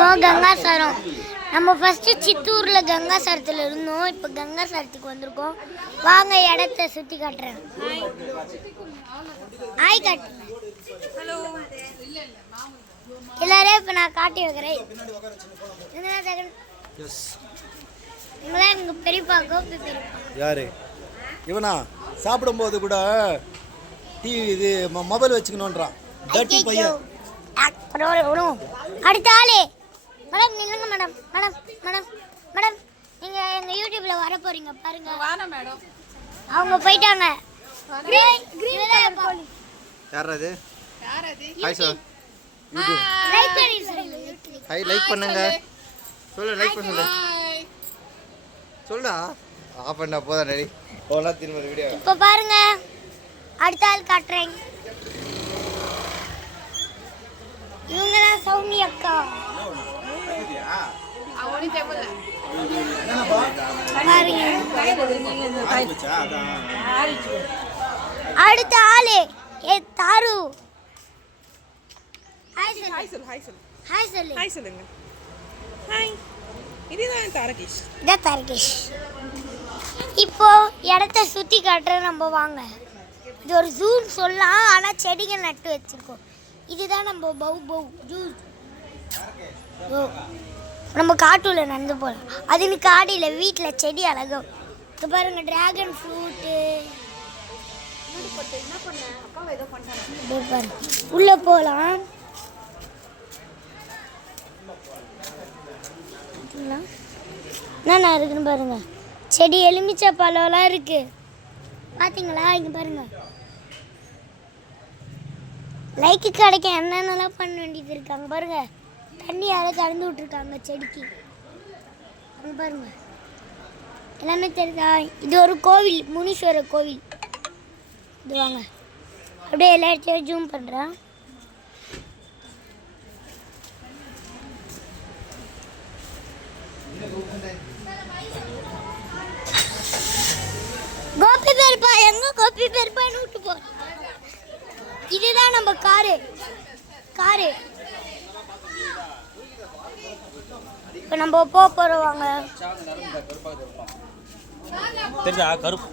கங்காசாரம் நம்ம ஃபஸ்ட்டு சித்தூரில் கங்காசாரத்தில் இருந்தோம். இப்போ கங்காசாரத்துக்கு வந்திருக்கோம். வாங்க இடத்த சுற்றி காட்டுறேன். ஆய் காட்டுறேன். ஹலோ எல்லாரையும் இப்போ நான் காட்டி வைக்கிறேன். இவங்களாம் எங்கள் பெரியப்பா கோப்பி பெரியப்பா. யாரு இவனா? சாப்பிடும்போது கூட டிவி இது மொபைல் வச்சுக்கணுன்றான். டர்ட்டி பையன். அடுத்த ஆளு மேடம் நில்லுங்க மேடம். மேடம் மேடம் மேடம் நீங்கள் எங்கள் யூடியூப்பில் வர போகிறீங்க பாருங்க. வாரம் மேடம் அவங்க போயிட்டாங்க. யார் அது? Hi sir. ஹாய் லைக் பண்ணுங்க. சொல்லு லைக் பண்ணுங்க. சொல்லுடா. ஆஃப் பண்ணா போதும் ரெடி. போலாம் திரும்ப வீடியோ. இப்போ பாருங்க அடுத்த ஆள் காட்டுறேன். இவங்கலாம் சௌமி அக்கா. அடுத்த ஆளு ஏ தாரு. ஹாய் சொல்லு. ஹாய் சொல்லு. ஹாய் சொல்லுங்க. ஹாய். இதுதான் தாரகேஷ். இதான் தாரகேஷ். இப்போ இடத்த சுற்றி காட்டுறேன். நம்ம வாங்க. இது ஒரு ஜூன்னு சொல்லலாம், ஆனால் செடிகள் நட்டு வச்சுருக்கோம். இதுதான் நம்ம பவு ஜூஸ். நம்ம காட்டூரில் நடந்து போகலாம். அதுன்னு காடியில் வீட்டில் செடி அழகும். இப்போ பாருங்கள் ட்ராகன் ஃப்ரூட்டு. உள்ளே போகலாம். என்னென்ன இருக்குன்னு பாருங்க. செடி எலுமிச்சை பழம்லாம் இருக்கு. பார்த்தீங்களா? இங்கே பாருங்க. லைக்கு கிடைக்க என்னென்னலாம் பண்ண வேண்டியது இருக்காங்க பாருங்க. தண்ணி யாரும் கலந்து விட்டுருக்காங்க செடிக்கு. அங்கே பாருங்க எல்லாமே தெரியுதா? இது ஒரு கோவில், முனீஸ்வரர் கோவில். இது வாங்க அப்படியே எல்லா இடத்தையும் ஜூம் பண்ணுறேன். கோபி பெருப்பா எங்க? கோபி பெருப்பான்னு விட்டு போ. இதுதான் நம்ம காரு. இப்போ நம்ம போகிறோம் வாங்க. தெரிஞ்சா கருப்பு